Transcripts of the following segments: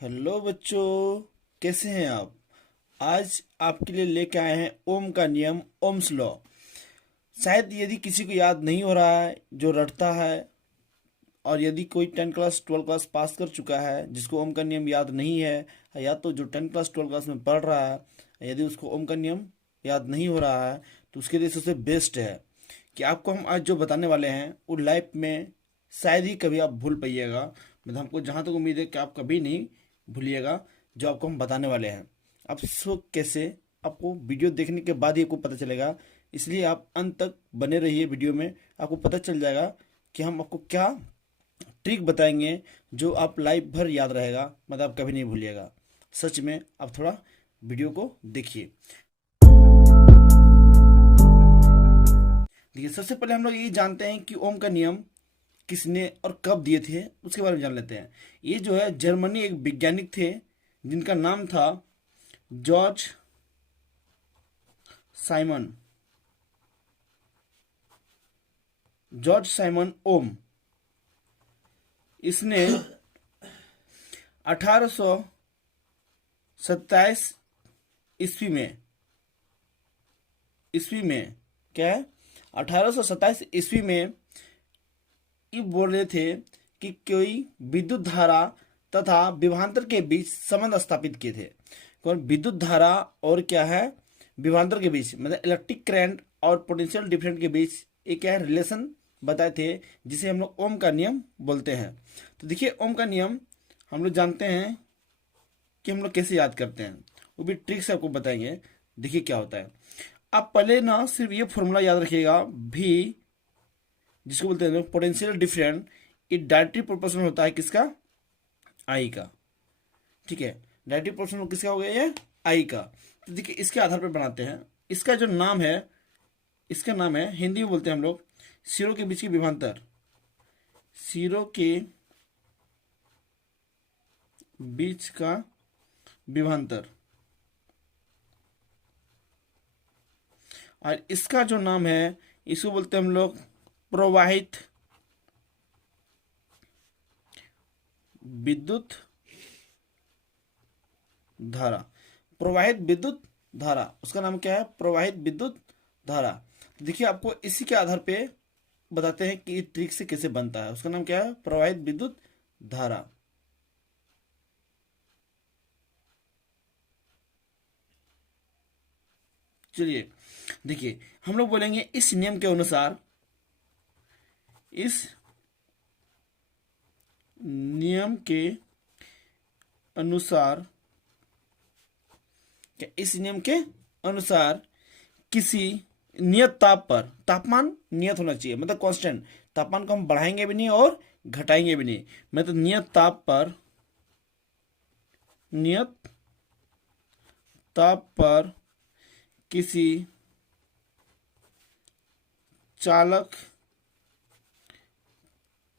Hello बच्चों, कैसे हैं आप। आज आपके लिए लेके आए हैं ओम का नियम, ओम्स लॉ। शायद यदि किसी को याद नहीं हो रहा है जो रटता है, और यदि कोई 10 क्लास 12 क्लास पास कर चुका है जिसको ओम का नियम याद नहीं है, या तो जो 10 क्लास 12 क्लास में पढ़ रहा है यदि उसको ओम का नियम याद नहीं हो रहा है, तो उसके लिए सबसे बेस्ट है कि आपको हम आज जो बताने वाले हैं वो लाइफ में शायद ही कभी आप भूल पाइएगा। मतलब हमको जहाँ तक उम्मीद है कि आप कभी नहीं भूलिएगा जो आपको हम बताने वाले हैं। आप इसको कैसे, आपको वीडियो देखने के बाद ही आपको पता चलेगा, इसलिए आप अंत तक बने रहिए। वीडियो में आपको पता चल जाएगा कि हम आपको क्या ट्रिक बताएंगे जो आप लाइफ भर याद रहेगा, मतलब आप कभी नहीं भूलिएगा। सच में आप थोड़ा वीडियो को देखिए। देखिए, सबसे पहले हम लोग ये जानते हैं कि ओम का नियम किसने और कब दिए थे, उसके बारे में जान लेते हैं। ये जो है जर्मनी एक वैज्ञानिक थे जिनका नाम था जॉर्ज साइमन। जॉर्ज साइमन ओम। इसने 1827 ईस्वी में क्या है, 1827 ईस्वी में ये बोल रहे थे कि कोई विद्युत धारा तथा विभवांतर के बीच संबंध स्थापित किए थे। कौन? विद्युत धारा और क्या है, विभवांतर के बीच, मतलब इलेक्ट्रिक करंट और पोटेंशियल डिफरेंट के बीच एक क्या है, रिलेशन बताए थे, जिसे हम लोग ओम का नियम बोलते हैं। तो देखिए, ओम का नियम हम लोग जानते हैं कि हम लोग कैसे याद करते हैं, वो भी ट्रिक से आपको बताएंगे। देखिए क्या होता है। आप पहले ना सिर्फ ये फॉर्मूला याद रखिएगा, भी जिसको बोलते हैं पोटेंशियल डिफरेंट, ये डायरेक्टली प्रोपोर्शनल होता है किसका, आई का। ठीक है, डायरेक्टली प्रोपोर्शनल किसका हो गया, ये आई का। तो देखिए इसके आधार पर बनाते हैं। इसका जो नाम है, इसका नाम है, हिंदी में बोलते हैं हम लोग, सिरों के बीच की विभवांतर। सिरों के बीच का विभवांतर। और इसका जो नाम है, इसको बोलते हैं हम लोग प्रवाहित विद्युत धारा। प्रवाहित विद्युत धारा, उसका नाम क्या है, प्रवाहित विद्युत धारा। तो देखिए आपको इसी के आधार पे बताते हैं कि ट्रिक से कैसे बनता है। उसका नाम क्या है, प्रवाहित विद्युत धारा। चलिए देखिए, हम लोग बोलेंगे इस नियम के अनुसार, इस नियम के अनुसार क्या, इस नियम के अनुसार किसी नियत ताप पर, तापमान नियत होना चाहिए, मतलब कांस्टेंट। तापमान को हम बढ़ाएंगे भी नहीं और घटाएंगे भी नहीं, मतलब नियत ताप पर, नियत ताप पर किसी चालक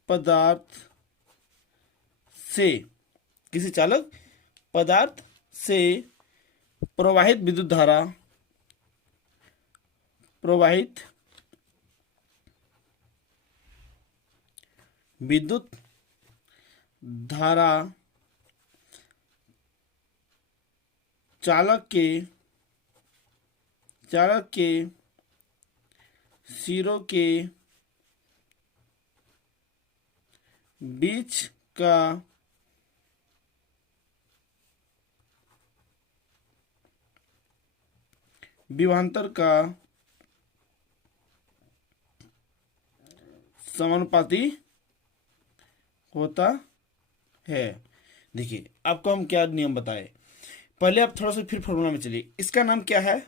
पदार्थ से, किसी चालक पदार्थ से प्रवाहित विद्युत धारा, प्रवाहित विद्युत धारा चालक के सिरों के बीच का विभवांतर का समानुपाती होता है। देखिए आपको हम क्या नियम बताए, पहले आप थोड़ा सा फिर फॉर्मूला में चलिए। इसका नाम क्या है,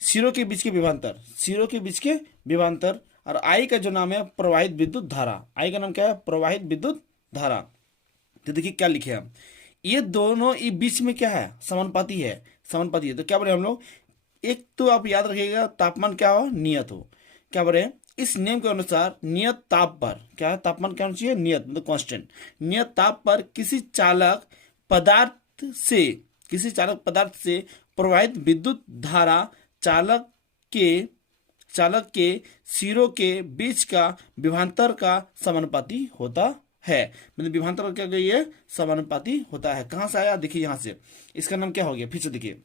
सिरों के बीच के विभवांतर, सिरों के बीच के विभवांतर। और आई का जो नाम है, प्रवाहित विद्युत धारा। आई का नाम क्या है, प्रवाहित विद्युत धारा। तो देखिए क्या लिखे हम, ये दोनों ये बीच में क्या है, समानुपाती है, समानुपाती है। तो क्या बोले हम लोग, एक तो आप याद रखिएगा तापमान क्या हो, नियत हो। क्या बोले, इस नियम के अनुसार नियत ताप पर, क्या है, तापमान क्या होना चाहिए, नियत मतलब कांस्टेंट। नियत ताप पर किसी चालक पदार्थ से, किसी चालक पदार्थ से प्रवाहित विद्युत धारा चालक के चालक के सिरों के बीच का विभवांतर का समानुपाती होता है। मतलब विभवांतर क्या गई है, समानुपाती होता है। कहाँ से आया, देखिए यहाँ से, इसका नाम क्या हो गया, फिर से देखिए,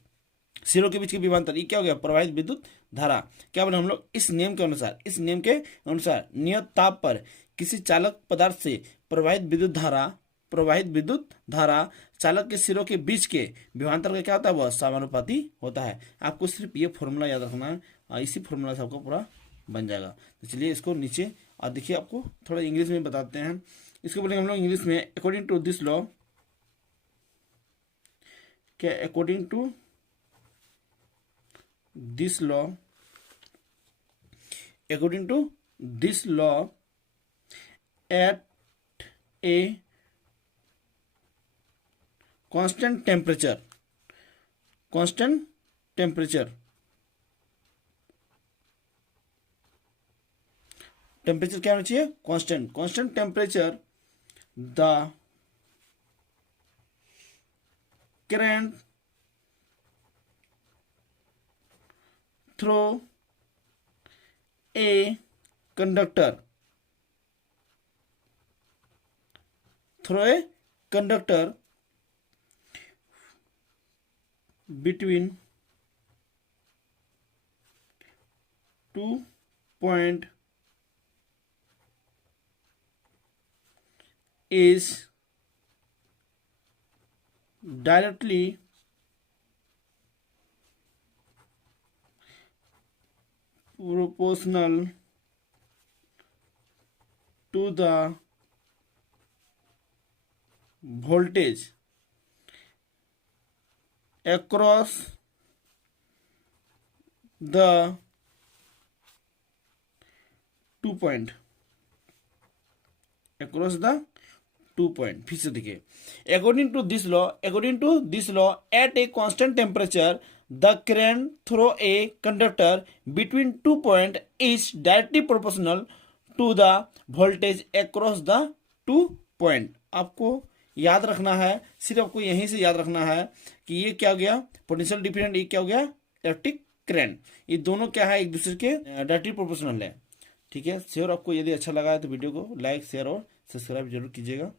सिरों के बीच के विभवांतर, ये क्या हो गया, प्रवाहित विद्युत धारा। क्या बोले हम लोग, इस नियम के अनुसार, इस नियम के अनुसार नियत ताप पर किसी चालक पदार्थ से प्रवाहित विद्युत धारा चालक के सिरों के बीच के विभवांतर का क्या होता है, वह समानुपाती होता है। आपको सिर्फ ये फॉर्मूला याद रखना है, इसी फॉर्मूला से आपको पूरा बन जाएगा। तो चलिए इसको नीचे और देखिए, आपको थोड़ा इंग्लिश में बताते हैं। इसको बोलेंगे हम लोग इंग्लिश में, अकॉर्डिंग टू दिस लॉ, क्या, according to this law, according to this law, at a constant temperature क्या होना चाहिए, constant temperature, the current through a conductor between 2 point is directly proportional to the voltage across the 2 point, फिर से देखिए, according to this law at a constant temperature the current through a conductor between 2 point is directly proportional to the voltage across the 2 point। आपको याद रखना है, सिर्फ आपको यहीं से याद रखना है कि ये क्या हो गया, पोटेंशियल डिफरेंट, ये क्या हो गया, इलेक्ट्रिक करंट। ये दोनों क्या है, एक दूसरे के डायरेक्टली प्रोपोर्शनल है। ठीक है, श्योर आपको यदि अच्छा लगा है तो वीडियो को लाइक, शेयर और सब्सक्राइब जरूर कीजिएगा।